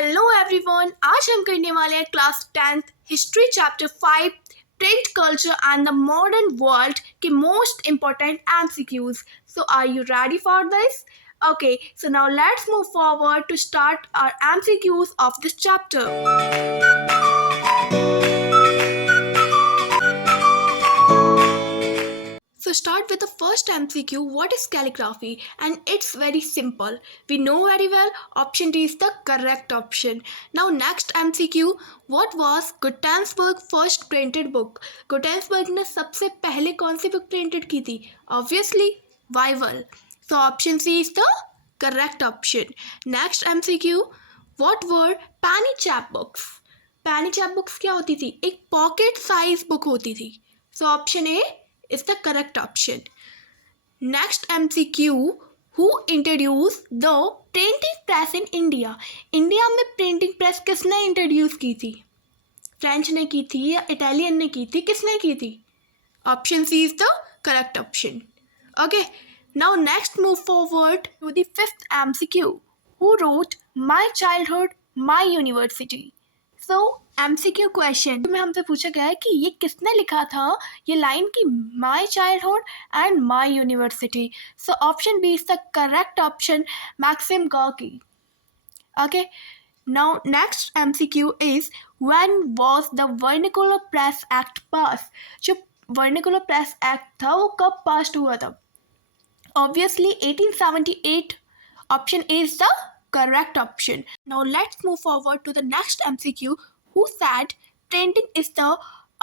Hello everyone, आज हम करने वाले हैं class 10th history chapter 5 print culture and the modern world के most important MCQs. So are you ready for this? Okay, so now let's move forward to start our MCQs of this chapter. So start with the first MCQ. What is calligraphy? And it's very simple. We know very well. Option D is the correct option. Now next MCQ. What was Gutenberg's first printed book? Gutenberg ने सबसे पहले कौन सी book printed की थी? Obviously, Bible. So option C is the correct option. Next MCQ. What were penny chapbooks? Penny chapbooks क्या होती थी? एक pocket size book होती थी. So option A is the correct option. Next MCQ. Who introduced the printing press in India? India में printing press किसने introduce की थी? फ्रेंच ने की थी या इटालियन ने की थी? किसने की थी? Option C is the correct option. Okay, now next move forward to the fifth MCQ. Who wrote My Childhood, My University? So MCQ question में हमसे पूछा गया है कि ये किसने लिखा था ये लाइन की my childhood and my university. So option B is the correct option, Maxim Gorky. Okay, now next MCQ is when was the vernacular press act pass? जो वर्निकुलर प्रेस एक्ट था वो कब पास हुआ था? Obviously 1878. Option A is the correct option. Now let's move forward to the next MCQ. Who said printing is the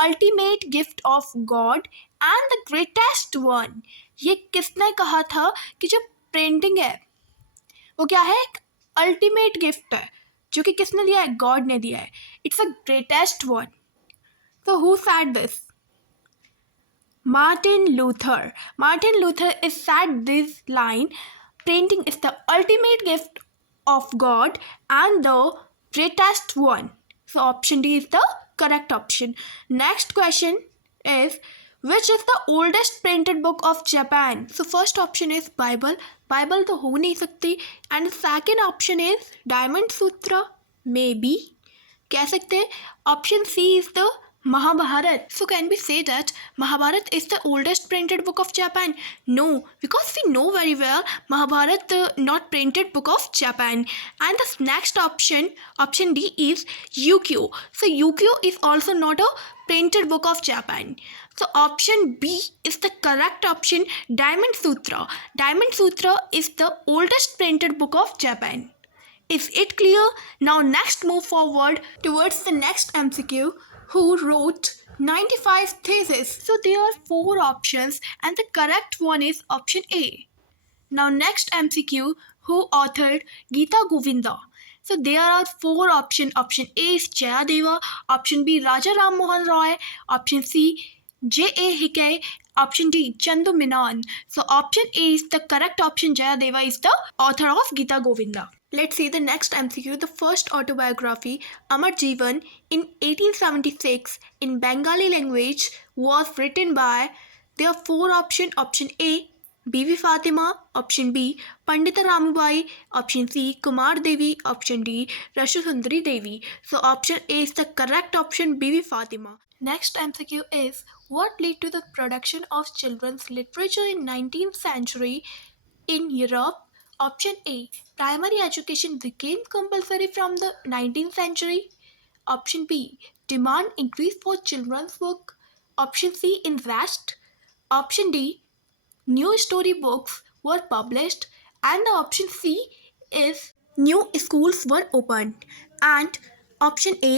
ultimate gift of God and the greatest one? ये किसने कहा था कि जो प्रिंटिंग है वो क्या है? एक अल्टीमेट गिफ्ट है जो कि किसने दिया है? गॉड ने दिया है. It's a greatest one. So who said this? Martin Luther. Martin Luther is said this line. Printing is the ultimate gift of God and the greatest one. So option D is the correct option. Next question is which is the oldest printed book of Japan? So first option is Bible. Bible तो हो नहीं सकती. And second option is Diamond Sutra. Maybe कह सकते हैं. Option C is the Mahabharat. So can we say that Mahabharat is the oldest printed book of Japan? No, because we know very well Mahabharat not printed book of Japan. And the next option, option D is Yukio. So Yukio is also not a printed book of Japan. So option B is the correct option, Diamond Sutra. Diamond Sutra is the oldest printed book of Japan. Is it clear? Now next move forward towards the next MCQ. Who wrote 95 theses? So there are 4 options and the correct one is option A. Now next MCQ. Who authored Gita Govinda? So there are 4 options. Option A is Jayadeva. Option B Raja Ram Mohan Roy. Option C J.A. Hickey. Option D Chandu Menon. So option A is the correct option. Jayadeva is the author of Gita Govinda. Let's see the next MCQ. The first autobiography, Amar Jeevan, in 1876 in Bengali language was written by. There are 4 options. Option A, Bibi Fatima. Option B, Pandita Ramubai. Option C, Kumar Devi. Option D, Rashasundari Devi. So option A is the correct option, Bibi Fatima. Next MCQ is what led to the production of children's literature in 19th century in Europe? Option A, primary education became compulsory from the 19th century. Option B, demand increased for children's book. Option C, in West. Option D, new story books were published. And the option C is new schools were opened. And option A,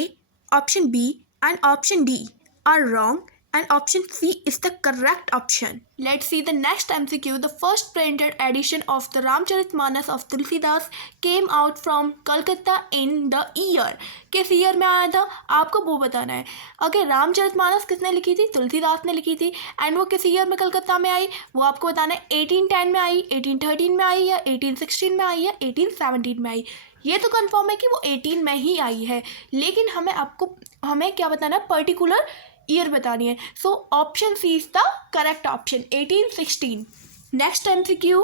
option B and option D are wrong. And option C is the correct option. Let's see the next MCQ. The first printed edition of the Ramcharitmanas of Tulsidas came out from Calcutta in the year. किस year में आया था आपको वो बताना है. Okay, Ramcharitmanas किसने लिखी थी? तुलसीदास ने लिखी थी. एंड वो किस ईयर में कलकत्ता में आई वो आपको बताना है. 1810 में आई, 1813 में आई, या 1816 में आई, या 1817 में आई. ये तो कंफर्म है कि वो 18 में ही आई है, लेकिन हमें क्या बताना है? पर्टिकुलर ईयर बतानी है. So option C is the correct option, 1816. Next MCQ.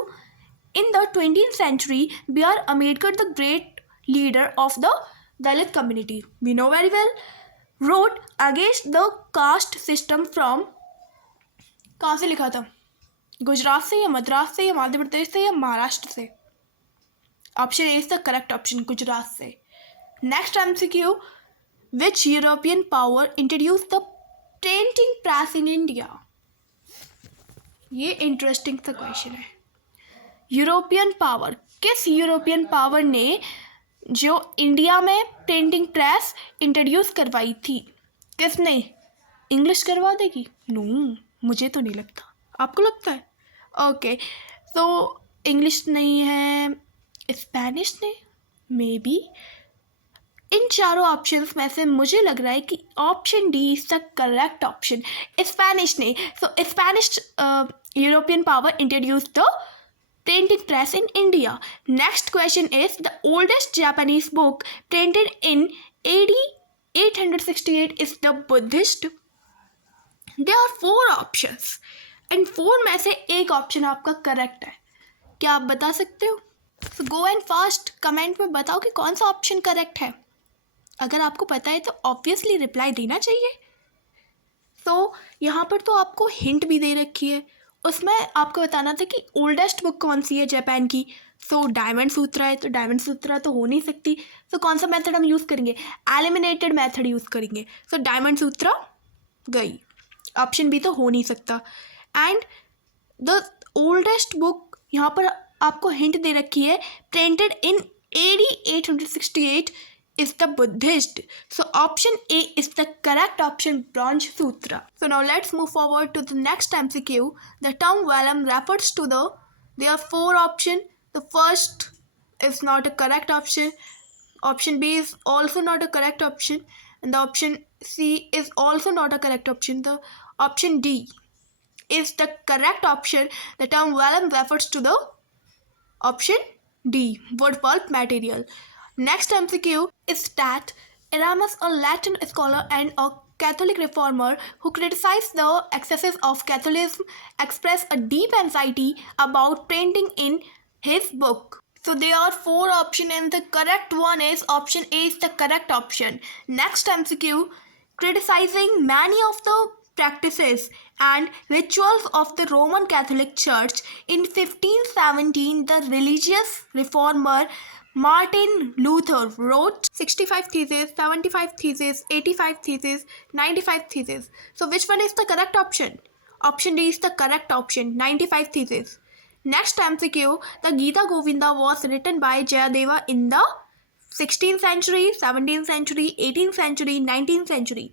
In the 20th century, B.R. Ambedkar, the great leader of the Dalit community, we know very well, wrote against the caste system from, कहाँ से लिखा था, गुजरात से या मद्रास से या मध्य प्रदेश से या महाराष्ट्र से? Option A is the correct option, Gujarat से. Next MCQ, which European power introduce the printing press in India? ये इंटरेस्टिंग सा क्वेश्चन है. यूरोपियन पावर, किस यूरोपियन पावर ने जो इंडिया में प्रिंटिंग प्रेस इंट्रोड्यूस करवाई थी? किसने? इंग्लिश करवा देगी? नो, मुझे तो नहीं लगता. आपको लगता है? ओके, तो इंग्लिश नहीं है, स्पेनिश ने मे बी. इन चारों ऑप्शंस में से मुझे लग रहा है कि option D is the correct option, Spanish ने. सो Spanish European power introduce the printing press in India. Next question is, the oldest Japanese book printed in AD 868 is the Buddhist. There are 4 options and 4 में से एक option आपका correct है. क्या आप बता सकते हो? So go and fast comment में बताओ कि कौन सा ऑप्शन करेक्ट है. अगर आपको पता है तो ऑब्वियसली रिप्लाई देना चाहिए. तो यहाँ पर तो आपको हिंट भी दे रखी है, उसमें आपको बताना था कि ओल्डेस्ट बुक कौन सी है जापान की. सो डायमंड सूत्रा है, तो डायमंड सूत्रा तो हो नहीं सकती. सो कौन सा मेथड हम यूज़ करेंगे? एलिमिनेटेड मेथड यूज़ करेंगे. सो डायमंड सूत्रा गई, ऑप्शन बी तो हो नहीं सकता. एंड द ओल्डेस्ट बुक यहाँ पर आपको हिंट दे रखी है, printed in AD 868 is the Buddhist. So option A is the correct option, Bronze Sutra. So now let's move forward to the next MCQ. The term vellum refers to the, there are 4 options. The first is not a correct option. Option B is also not a correct option. And the option C is also not a correct option. The option D is the correct option. The term vellum refers to the option D, wood pulp material. Next MCQ is that Erasmus, a Latin scholar and a Catholic reformer who criticized the excesses of Catholicism, expressed a deep anxiety about printing in his book. So there are 4 options and the correct one is option A is the correct option. Next MCQ, criticizing many of the practices and rituals of the Roman Catholic Church in 1517, the religious reformer Martin Luther wrote 65 theses, 75 theses, 85 theses, 95 theses. So which one is the correct option? Option D is the correct option, 95 theses. Next MCQ, the Gita Govinda was written by Jayadeva in the 16th century, 17th century, 18th century, 19th century.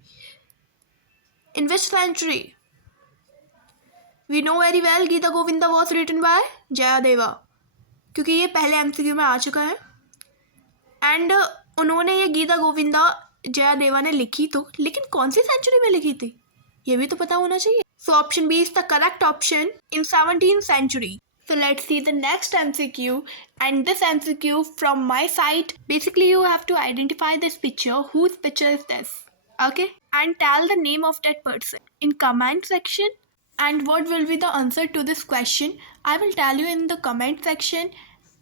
In which century? We know very well Gita Govinda was written by Jayadeva, क्योंकि ये पहले MCQ में आ चुका है. And उन्होंने ये गीता गोविंदा जयादेवा ने लिखी तो, लेकिन कौन सी सेंचुरी में लिखी थी ये भी तो पता होना चाहिए. So option B is the correct option, in 17th century. So let's see the next MCQ, and this MCQ from my side, basically you have to identify this picture, whose picture is this, okay, and tell the name of that person in comment section. And what will be the answer to this question, I will tell you in the comment section.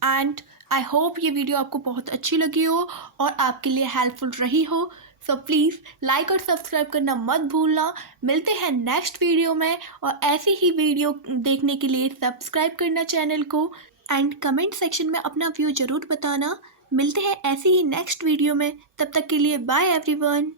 And I hope ये video आपको बहुत अच्छी लगी हो और आपके लिए helpful रही हो. सो प्लीज़ लाइक और सब्सक्राइब करना मत भूलना. मिलते हैं नेक्स्ट वीडियो में, और ऐसी ही वीडियो देखने के लिए सब्सक्राइब करना चैनल को. एंड कमेंट सेक्शन में अपना व्यू ज़रूर बताना. मिलते हैं ऐसी ही नेक्स्ट वीडियो में, तब तक के लिए बाय एवरीवन.